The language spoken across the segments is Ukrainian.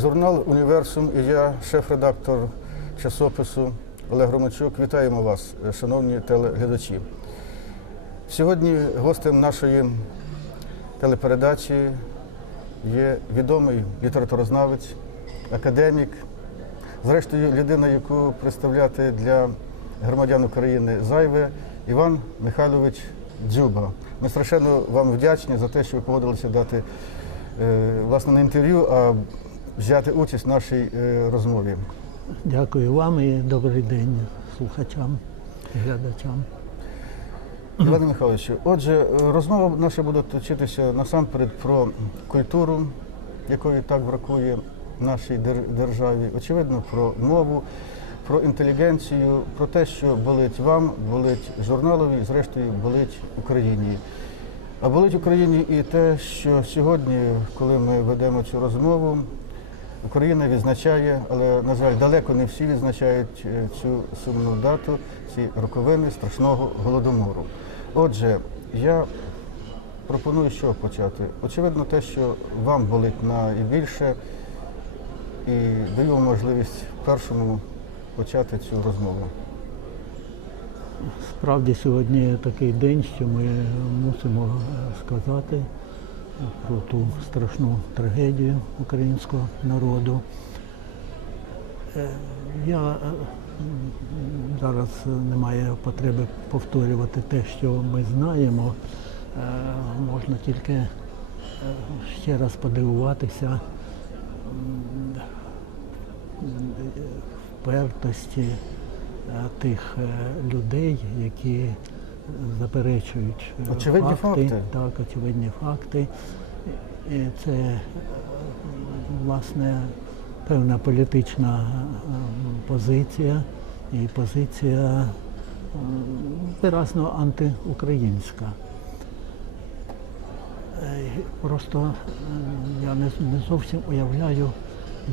Журнал Універсум і я, шеф-редактор часопису Олег Ромачук. Вітаємо вас, е, шановні телеглядачі. Сьогодні гостем нашої телепередачі є відомий літературознавець, академік, зрештою, людина, яку представляти для громадян України зайве, Іван Михайлович Дзюба. Ми страшенно вам вдячні за те, що ви погодилися дати е, власне не інтерв'ю, а взяти участь в нашій е, розмові. Дякую вам і добрий день слухачам глядачам. Іване Михайловичу, отже, розмова наша буде точитися насамперед про культуру, якої так бракує в нашій державі. Очевидно, про мову, про інтелігенцію, про те, що болить вам, болить журналові, і зрештою болить Україні. А болить Україні і те, що сьогодні, коли ми ведемо цю розмову, Україна відзначає, але, на жаль, далеко не всі відзначають е, цю сумну дату, ці роковини страшного голодомору. Отже, я пропоную що почати. Очевидно, те, що вам болить найбільше, і даю вам можливість першому почати цю розмову. Справді сьогодні такий день, що ми мусимо сказати про ту страшну трагедію українського народу. Е, Я е, зараз немає потреби повторювати те, що ми знаємо. Е, Можна тільки ще раз подивуватися впертості тих людей, які заперечують е, Очевидні факти. Так, очевидні факти. І це е, власне певна політична е, позиція і позиція виразно антиукраїнська. Просто я не, не зовсім уявляю,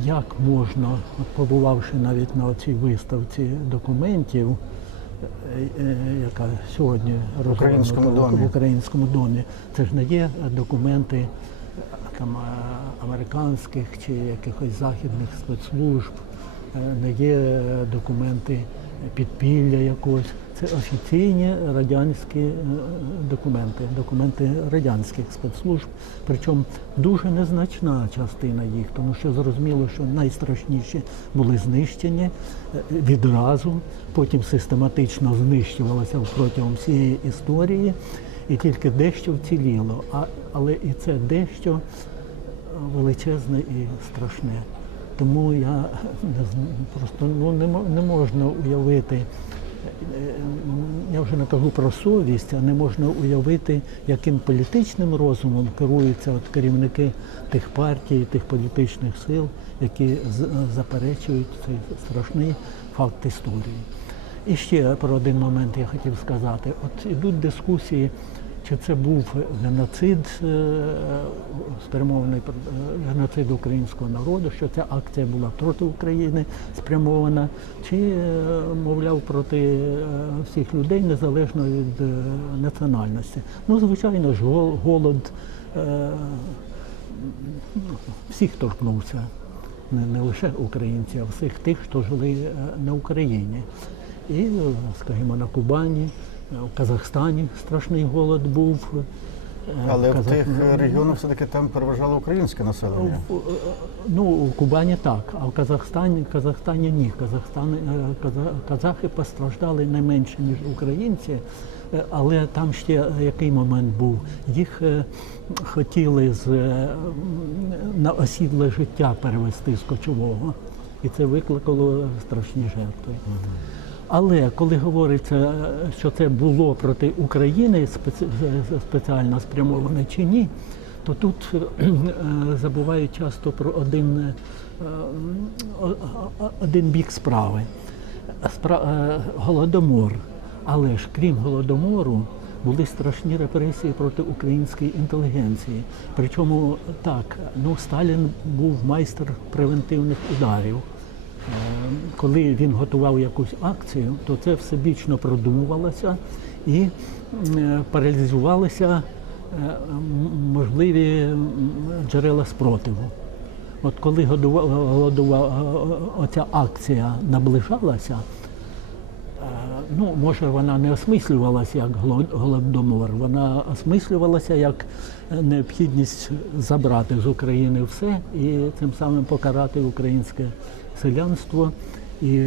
як можна, побувавши навіть на цій виставці документів, яка сьогодні Українському розгорнута в українському домі, це ж не є документи е, там е, американських чи якихось західних спецслужб, е, не є е, документи підпілля якогось. Це офіційні радянські е, документи, документи радянських спецслужб, причому дуже незначна частина їх, тому що зрозуміло, що найстрашніші були знищені е, відразу, потім систематично знищувалися протягом всієї історії, і тільки дещо вціліло. А, але і це дещо величезне і страшне. Тому я просто ну, не можна уявити. Е, Я вже не кажу про совість, а не можна уявити, яким політичним розумом керуються от керівники тих партій, тих політичних сил, які з- заперечують цей страшний факт історії. І ще про один момент я хотів сказати. От ідуть дискусії, чи це був геноцид, е, спрямований пр- е, геноцид українського народу, що ця акція була проти України спрямована, чи, е, мовляв, проти всіх людей незалежно від національності. Ну, звичайно ж, гол- голод всіх торкнувся. Не, лише українців, а всіх тих, хто жили на Україні. І, скажімо, на Кубані, в Казахстані страшний голод був. е, Але в тих регіонах все-таки там переважало українське населення. в- е, Ну, у Кубані так, а в Казахстані, Казахстані ні. Казахстан, е, казахи постраждали не менше, ніж українці. Але там ще який момент був? Їх хотіли з, на осідле життя перевести з кочового. І це викликало страшні жертви. Але коли говориться, е, що це було проти України е, спеціально спрямоване чи ні, то тут е, забувають часто про один, один бік справи. Спра- Голодомор. Але ж крім голодомору були страшні репресії проти української інтелігенції. Причому так, ну Сталін був майстер превентивних ударів. Е, Коли він готував якусь акцію, то це всебічно продумувалося і е, паралізувалися е, можливі джерела спротиву. От коли оця акція наближалася, ну, може, вона не осмислювалася як голодомор, вона осмислювалася як необхідність забрати з України все і тим самим покарати українське селянство і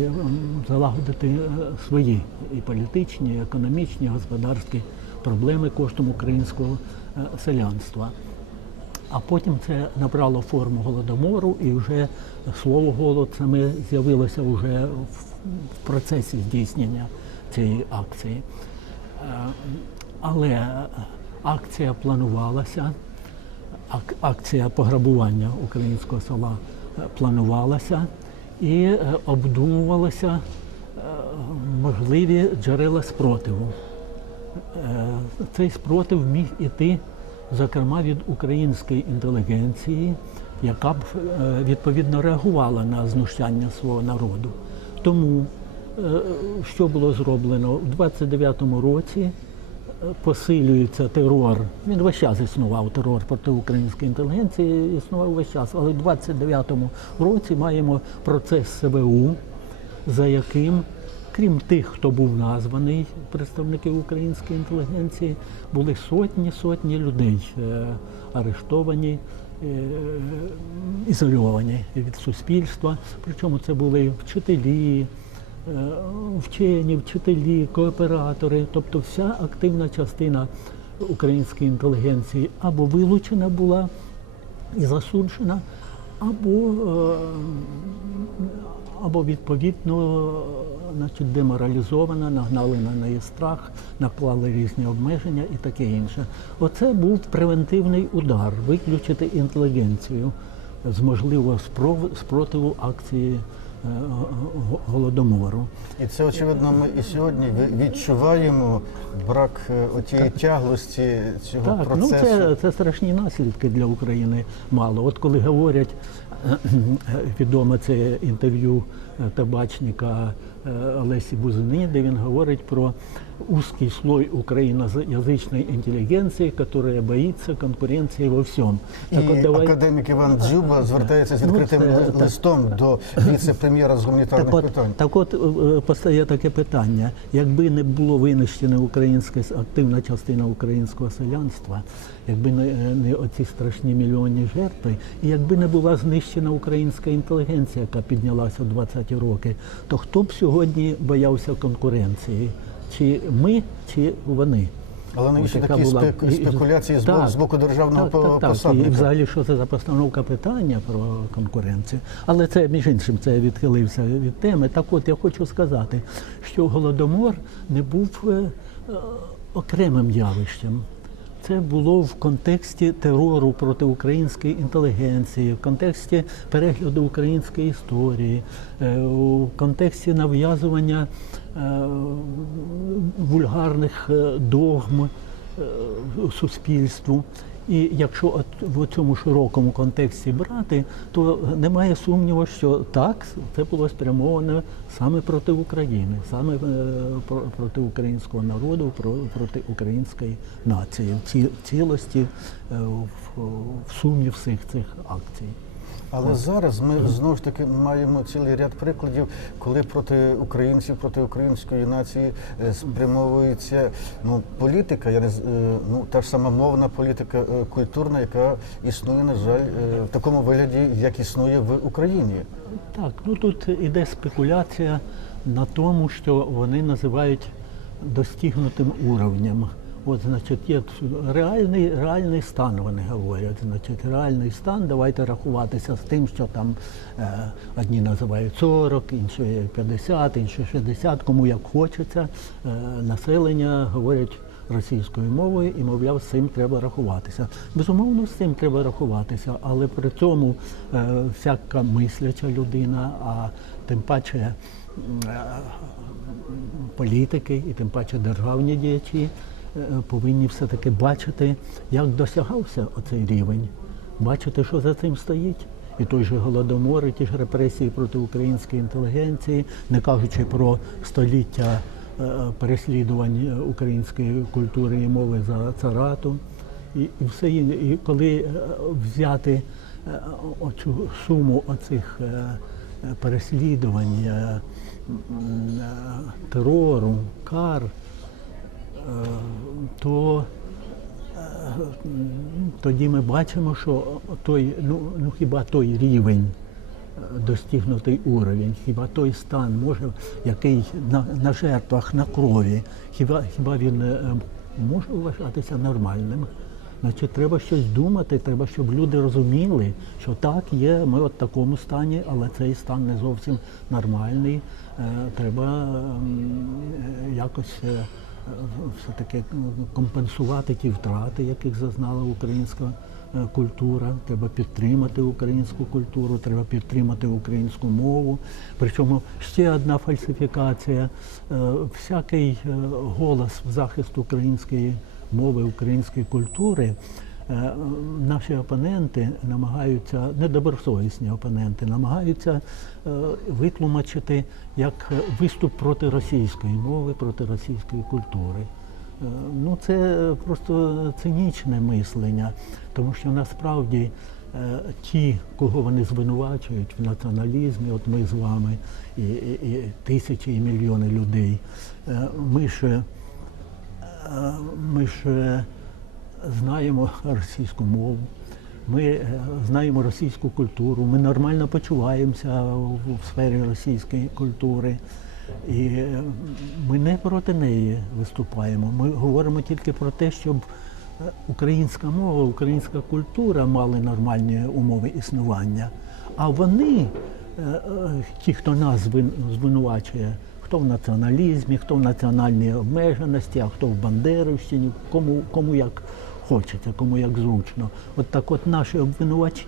залагодити е, свої і політичні, і економічні, і господарські проблеми коштом українського е, селянства. А потім це набрало форму голодомору, і вже слово голод саме з'явилося вже в процесі здійснення цієї акції. Е, Але акція планувалася, ак- акція пограбування українського села е, планувалася і е, обдумувалися е, можливі джерела спротиву. Цей спротив міг іти, зокрема, від української інтелігенції, яка б відповідно реагувала на знущання свого народу. Тому що було зроблено у 29-му році? Посилюється терор. Він весь час існував терор проти української інтелігенції, існував весь час. Але в 29-му році маємо процес СВУ, за яким, крім тих, хто був названий, представники української інтелігенції, були сотні сотні людей е, арештовані, е, ізольовані від суспільства. Причому це були вчителі, вчені, вчителі, кооператори, тобто вся активна частина української інтелігенції або вилучена була і засуджена, або, е, або відповідно е, значить, деморалізована, нагнали на неї страх, наклали різні обмеження і таке інше. Оце був превентивний удар виключити інтелігенцію з можливого спротиву акції е, голодомору. І це очевидно. Ми і сьогодні відчуваємо брак е, отієї тяглості цього Так, ну це, це страшні наслідки для України мало. От коли говорять, відоме це інтерв'ю е, табачника е, Олесі Бузини, де він говорить про узкий слой україноязичної інтелігенції, яка боїться конкуренції во. І Так от давай- академік Іван Дзюба звертається з Ну, відкритим це- ли- листом до віце-прем'єра з гуманітарних Так от, питань. так от е, е, постає таке питання: якби не було винищена українська активна частина українського селянства, якби не, е, не оці страшні мільйонні жертви, і якби не була знищена українська інтелігенція, яка піднялася в 20-ті роки, то хто б сьогодні боявся конкуренції? Чи ми, чи вони? Але навіщо Ось такі була- спекуляції з Так, з боку державного так, так, так. І взагалі, що це за постановка питання про конкуренцію. Але це, між іншим, це відхилився від теми. Так от я хочу сказати, що голодомор не був е, е, окремим явищем. Це було в контексті терору проти української інтелігенції, в контексті перегляду української історії, е, у контексті нав'язування е, вульгарних е, догм суспільству. І якщо в цьому широкому контексті брати, то немає сумніву, що так, це було спрямовано саме проти України, саме е, проти українського народу, проти української нації, в цілості, е, в сумі всіх цих акцій. Але зараз ми знову ж таки маємо цілий ряд прикладів, коли проти українців, проти української нації е, спрямовується ну політика. Я не е, ну та ж сама мовна політика, е, культурна, яка існує, на жаль, в такому вигляді, як існує в Україні. Так, ну тут іде спекуляція на тому, що вони називають достигнутим уровнем. От, значить, є реальний, реальний стан, вони говорять. Значить, реальний стан, давайте рахуватися з тим, що там е, одні називають 40, інші 50, інші 60, кому як хочеться. Е, населення говорять російською мовою і, мовляв, з цим треба рахуватися. Безумовно, з цим треба рахуватися, але при цьому е, всяка мисляча людина, а тим паче е, політики і тим паче державні діячі повинні все-таки бачити, як досягався оцей рівень, бачити, що за цим стоїть. І той же голодомор, і ті ж репресії проти української інтелігенції, не кажучи про століття е, переслідувань е, української культури і мови за царату. І, і все. І коли е, взяти е, оцю суму оцих е, е, переслідувань, е, е, терору, кар, е, то е, тоді ми бачимо, що той, ну, ну хіба той рівень, е, достигнутий уровень, хіба той стан може, який на, на жертвах, на крові, хіба, хіба він е, може вважатися нормальним? Значить, треба щось думати, треба, щоб люди розуміли, що так, є, ми от в такому стані, але цей стан не зовсім нормальний. Треба якось все-таки компенсувати ті втрати, яких зазнала українська е, культура. Треба підтримати українську культуру, треба підтримати українську мову. Причому ще одна фальсифікація. е, Всякий е, голос в захист української мови, української культури. Е, Наші опоненти намагаються, недобросовісні опоненти, намагаються е, витлумачити як виступ проти російської мови, проти російської культури. Е, Ну, це просто цинічне мислення, тому що насправді ті, кого вони звинувачують в націоналізмі, от ми з вами і, і, і тисячі і мільйони людей, ми ж, ми ж знаємо російську мову. Ми е, знаємо російську культуру, ми нормально почуваємося в, сфері російської культури. І е, ми не проти неї виступаємо. Ми говоримо тільки про те, щоб е, українська мова, українська культура мали нормальні умови існування. А вони, ті, хто нас звинувачує, хто в націоналізмі, хто в національній обмеженості, а хто в Бандерівщині, кому, кому як хочеться, кому як зручно. От так от наші обвинувачі,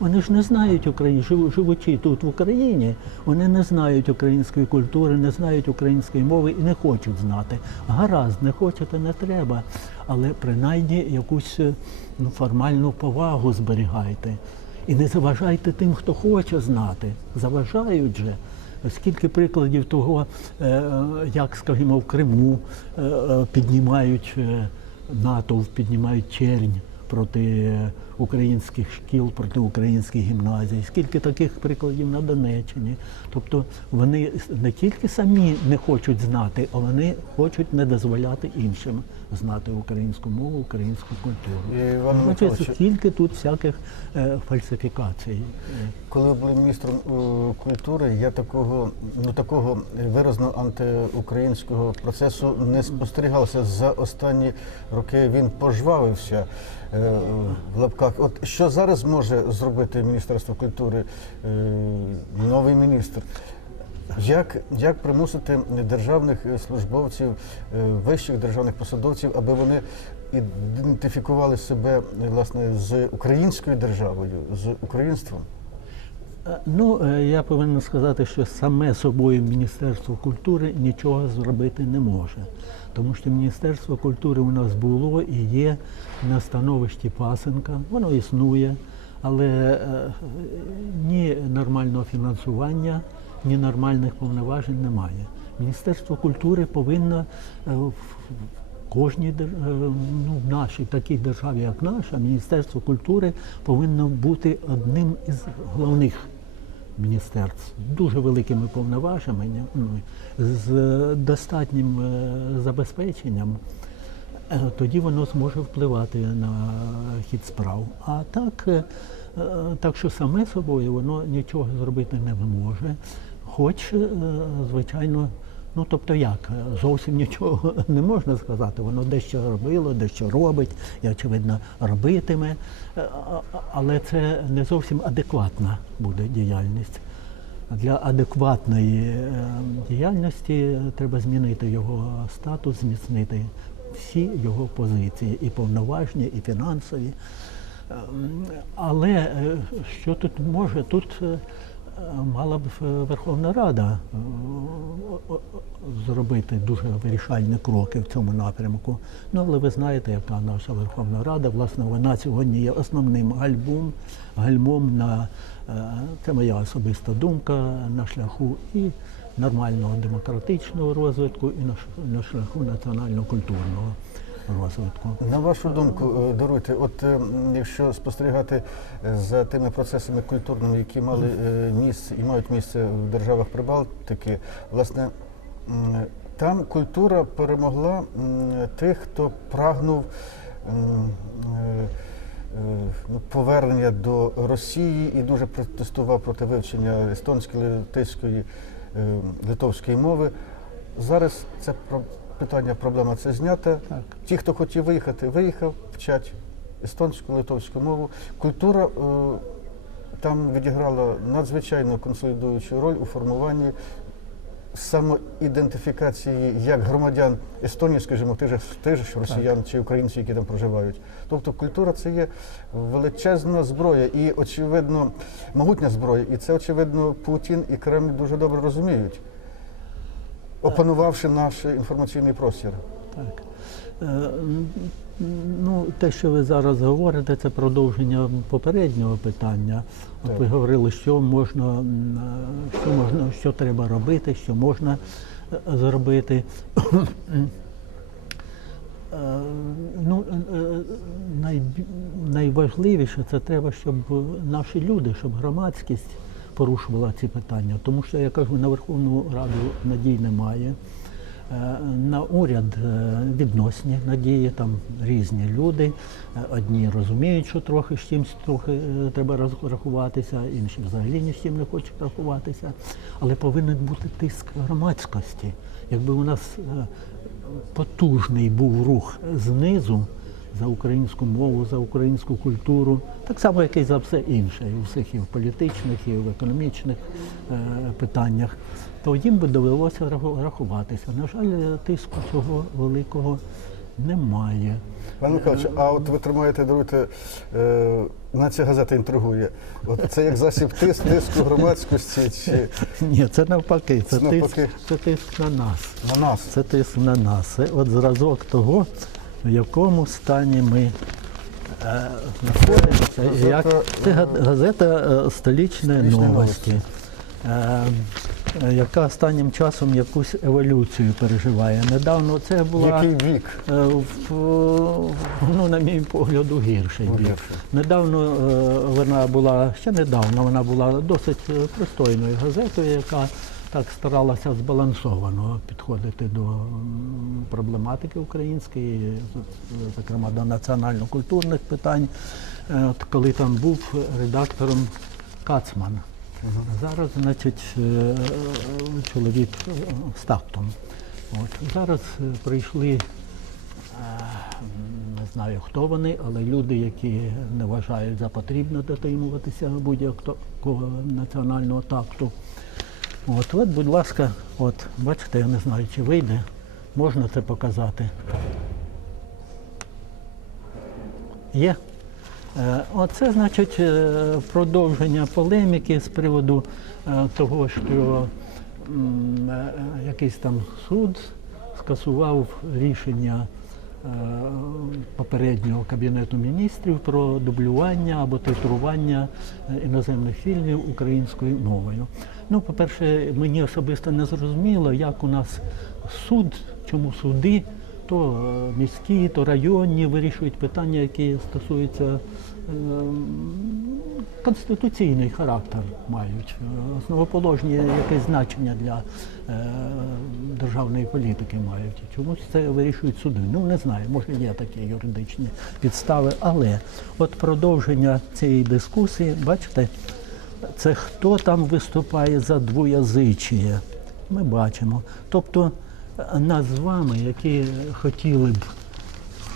вони ж не знають Україні, жив- живучи тут в Україні, вони не знають української культури, не знають української мови і не хочуть знати. Гаразд, не хочете, не треба, але принаймні якусь е, ну, формальну повагу зберігайте. І не заважайте тим, хто хоче знати. Заважають же. Скільки прикладів того, е, як, скажімо, в Криму е, е, піднімають е, натовп, піднімають чернь проти е, українських шкіл, проти українських гімназій, скільки таких прикладів на Донеччині. Тобто вони не тільки самі не хочуть знати, а вони хочуть не дозволяти іншим знати українську мову, українську культуру. Іван Миколаївич, скільки тут всяких е, фальсифікацій. Коли ви були міністром е, культури, я такого ну такого виразно антиукраїнського процесу не спостерігалося за останні роки. Він пожвавився е, в лапках. От що зараз може зробити Міністерство культури, е, новий міністр? Як, як примусити державних службовців, е, вищих державних посадовців, аби вони ідентифікували себе власне з українською державою, з українством? Е, Ну, е, я повинен сказати, що саме собою Міністерство культури нічого зробити не може. Тому що Міністерство культури у нас було і є на становищі пасенка, воно існує, але е, ні нормального фінансування, ні нормальних повноважень немає. Міністерство культури повинно в кожній ну, в нашій такій державі, як наша, Міністерство культури повинно бути одним із головних міністерств дуже великими повноваженнями, ну, з достатнім е, забезпеченням. Е, Тоді воно зможе впливати на хід справ. А так, е, так що саме собою воно нічого зробити не може. Хоч, звичайно, ну тобто як, е, зовсім нічого не можна сказати. Воно дещо робило, дещо робить і, очевидно, робитиме. Е, Але це не зовсім адекватна буде діяльність. Для адекватної е, діяльності треба змінити його статус, зміцнити всі його позиції, і повноважні, і фінансові. Ем, Але що тут може? Тут мала б е, Верховна Рада е, зробити дуже вирішальні кроки в цьому напрямку. Ну, але ви знаєте, яка наша Верховна Рада. Власне, вона сьогодні є основним гальмом, гальмом на е, це моя особиста думка на шляху і нормального демократичного розвитку, і на шляху національно-культурного. Розвитку. На вашу думку, даруйте, от е, якщо спостерігати е, за тими процесами культурними, які мали е, місце і мають місце в державах Прибалтики, власне, там культура перемогла тих, хто прагнув е, ну, повернення до Росії і дуже протестував проти вивчення естонської, литовської, литовської мови. Зараз це питання, проблема це знята. Так. Ті, хто хотів виїхати, виїхав, вчать естонську, литовську мову. Культура е, там відіграла надзвичайно консолідуючу роль у формуванні самоідентифікації як громадян Естонії, скажімо, тих же, тих же ж росіян чи українців, які там проживають. Тобто культура це є величезна зброя і, очевидно, могутня зброя. І це, очевидно, Путін і Кремль дуже добре розуміють, опанувавши наш інформаційний простір. Так. Е, Ну, те, що ви зараз говорите, це продовження попереднього питання. От Так. ви говорили, що можна, е, що можна, що треба робити, що можна е, зробити. Ну, е, найважливіше це треба, щоб наші люди, щоб громадськість порушувала ці питання. Тому що я кажу, на Верховну Раду надій немає. Е, На уряд е, відносні надії, там різні люди. Е, Одні розуміють, що трохи з чимось трохи треба рахуватися, інші взагалі ні з чим не хочуть рахуватися. Але повинен бути тиск громадськості. Якби у нас потужний був рух знизу за українську мову, за українську культуру, так само, як і за все інше, і у всіх і в політичних, і в економічних е, питаннях, то їм би довелося рахуватися. На жаль, тиску цього великого немає. Пане Михайлович, а от ви тримаєте, даруйте, е, нація газета інтригує. От це як засіб тиск, тиску громадськості чи Ні, це навпаки, це, Це навпаки. Тиск, це тиск на нас. на нас? Це тиск на нас. Це от зразок того, в якому стані ми е, знаходимося. І Газета, Як, це га- газета е, столічні «Столичні новості, е, е, яка останнім часом якусь еволюцію переживає. Недавно це була Який вік? е, в, ну, на мій погляд, у гірший бік. Недавно е, вона була, ще недавно вона була досить е, пристойною газетою, яка так старалася збалансовано підходити до проблематики української, зокрема до національно-культурних питань. Е, От коли там був редактором Кацман. Зараз, значить, е, чоловік е, з тактом. От. Зараз е, прийшли Е, Не знаю, хто вони, але люди, які не вважають за потрібне дотримуватися будь-якого національного такту. От, от, будь ласка, от, бачите, я не знаю, чи вийде, можна це показати. Є? Е, Оце значить е, продовження полеміки з приводу е, того, що якийсь там суд скасував рішення попереднього кабінету міністрів про дублювання або титрування е, іноземних фільмів українською мовою. Ну, по-перше, мені особисто не зрозуміло, як у нас суд, чому суди то е, міські, то районні вирішують питання, які стосуються е, конституційний характер мають, е, основоположні якесь значення для державної політики мають. Чомусь це вирішують суди. Ну не знаю, може є такі юридичні підстави, але от продовження цієї дискусії, бачите, це хто там виступає за двоязичіє. Ми бачимо. Тобто нас з вами, які хотіли б,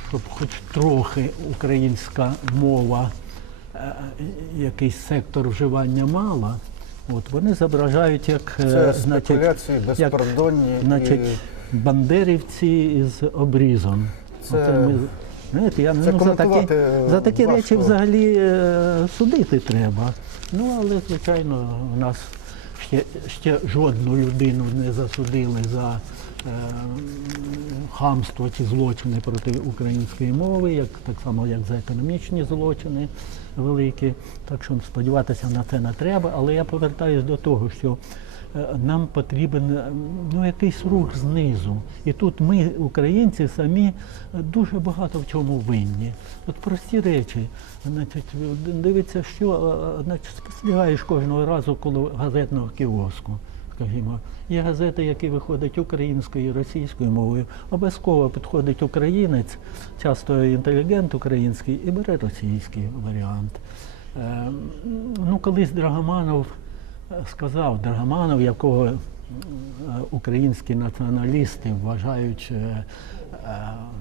щоб хоч трохи українська мова е, якийсь сектор вживання мала, от вони зображають як е, Це значить, спекуляції як, безпардонні. значить, і... бандерівці з обрізом. Це- знаєте, я, це ну, за такі, за такі важко. речі взагалі е, судити треба. Ну, але, звичайно, у нас ще, ще жодну людину не засудили за хамство чи злочини проти української мови, як, так само як за економічні злочини великі. Так що сподіватися на це не треба. Але я повертаюсь до того, що е, нам потрібен е, ну, якийсь рух знизу. І тут ми, українці, самі е, дуже багато в чому винні. От прості речі. Значить, дивиться, що е, значить, спостерігаєш кожного разу коло газетного кіоску. Скажімо, є газети, які виходять українською і російською мовою. Обов'язково підходить українець, часто інтелігент український, і бере російський варіант. Е, ну, колись Драгоманов е, сказав, Драгоманов, якого е, українські націоналісти вважають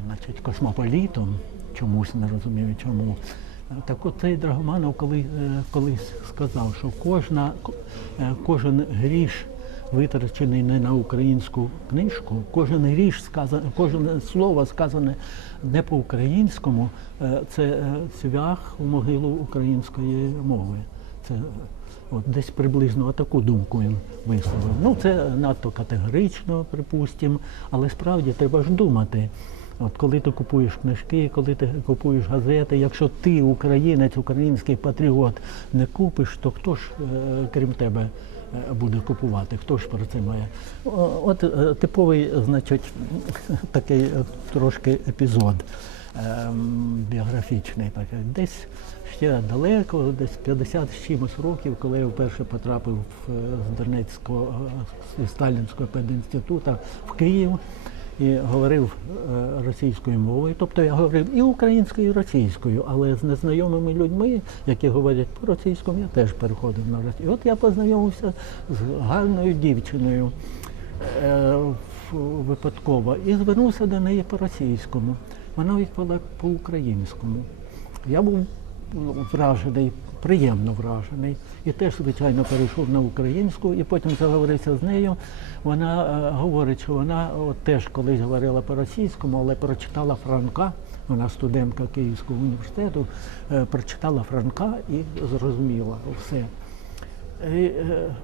значить, космополітом, чомусь не розумію чому. Так от цей Драгоманов коли, е, колись сказав, що кожна, кожен гріш витрачений не на українську книжку, кожен гріш сказане, кожне слово сказане не по-українському, е, це е, цвях у могилу української мови. Це от десь приблизно таку думку він висловив. Ну це надто категорично, припустимо, але справді треба ж думати. От коли ти купуєш книжки, коли ти купуєш газети, якщо ти, українець, український патріот, не купиш, то хто ж е, крім тебе буде купувати? Хто ж про це має? От е, типовий, значить, такий е, трошки епізод ем, біографічний. Десь ще далеко, десь 50 з чимось років, коли я вперше потрапив е, з Донецького е, з Сталінського педінституту в Київ і говорив е, російською мовою. Тобто я говорив і українською, і російською, але з незнайомими людьми, які говорять по-російському, я теж переходив на російську. От я познайомився з гарною дівчиною е, випадково і звернувся до неї по-російському. Вона відповіла по-українському. Я був вражений, приємно вражений. І теж, звичайно, перейшов на українську, і потім заговорився з нею. Вона е, говорить, що вона от, теж колись говорила по-російському, але прочитала Франка. Вона студентка Київського університету, е, прочитала Франка і зрозуміла все. І, е,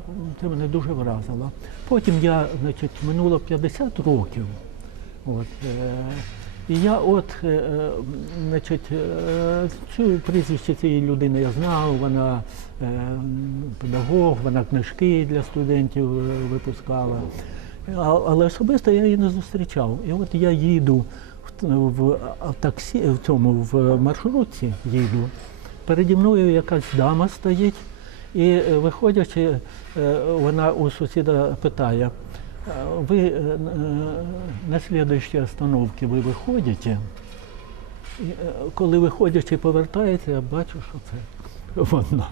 це мене дуже вразило. Потім я, значить, минуло 50 років. От, е, і я от, е, е, значить, е, цю прізвище цієї людини я знав, вона педагог, вона книжки для студентів випускала. Але особисто я її не зустрічав. І от я їду в, таксі, в цьому в маршрутці їду. Переді мною якась дама стоїть, і виходячи, вона у сусіда питає, «А ви е, е, на слідуючій остановці ви виходите? І, коли виходячи повертається, я бачу, що це вона.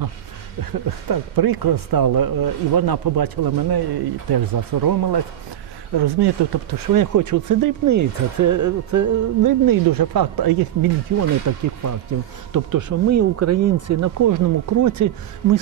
Так прикро стало. е, І вона побачила мене і теж засоромилась. Розумієте, тобто, що я хочу, це дрібниця, це, це дрібний дуже факт, а їх мільйони таких фактів. Тобто, що ми, українці, на кожному кроці ми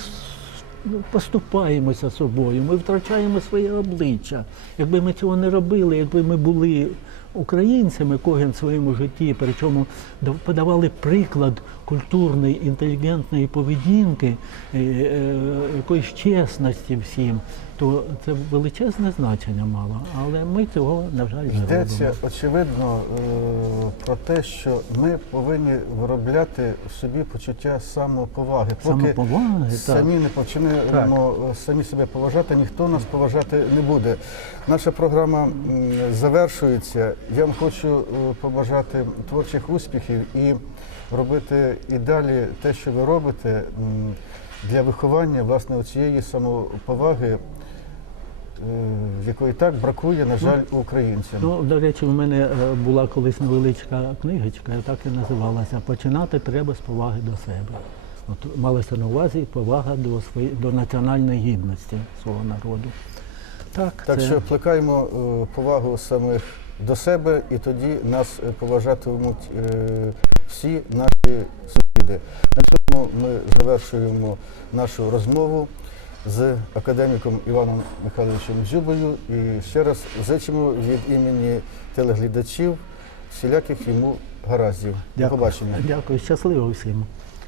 ну, поступаємося собою, ми втрачаємо своє обличчя. Якби ми цього не робили, якби ми були українцями кожен в своєму житті, причому дав- подавали приклад культурної, інтелігентної поведінки, е, е, якоїсь чесності всім, то це величезне значення мало. Але ми цього, на жаль, не Йдеться робимо. очевидно е, про те, що ми повинні виробляти в собі почуття самоповаги. Поки Самоповаги, так. самі не почнемо е, самі себе поважати, ніхто нас поважати не буде. Наша програма завершується. Я вам хочу е, побажати творчих успіхів і робити і далі те, що ви робите для виховання власне цієї самоповаги. Е, Якої так бракує, на жаль, українцям. Ну, до речі, в мене е, була колись невеличка книгочка, так і називалася Починати треба з поваги до себе. От малося на увазі повага до своєї до національної гідності свого народу. Так, Так це... що плекаємо е, повагу самих до себе, і тоді нас поважатимуть всі наші сусіди. На цьому ми завершуємо нашу розмову з академіком Іваном Михайловичем Дзюбою і ще раз зичимо від імені телеглядачів всіляких йому гараздів. До Дякую. побачення. Дякую, щасливо всім.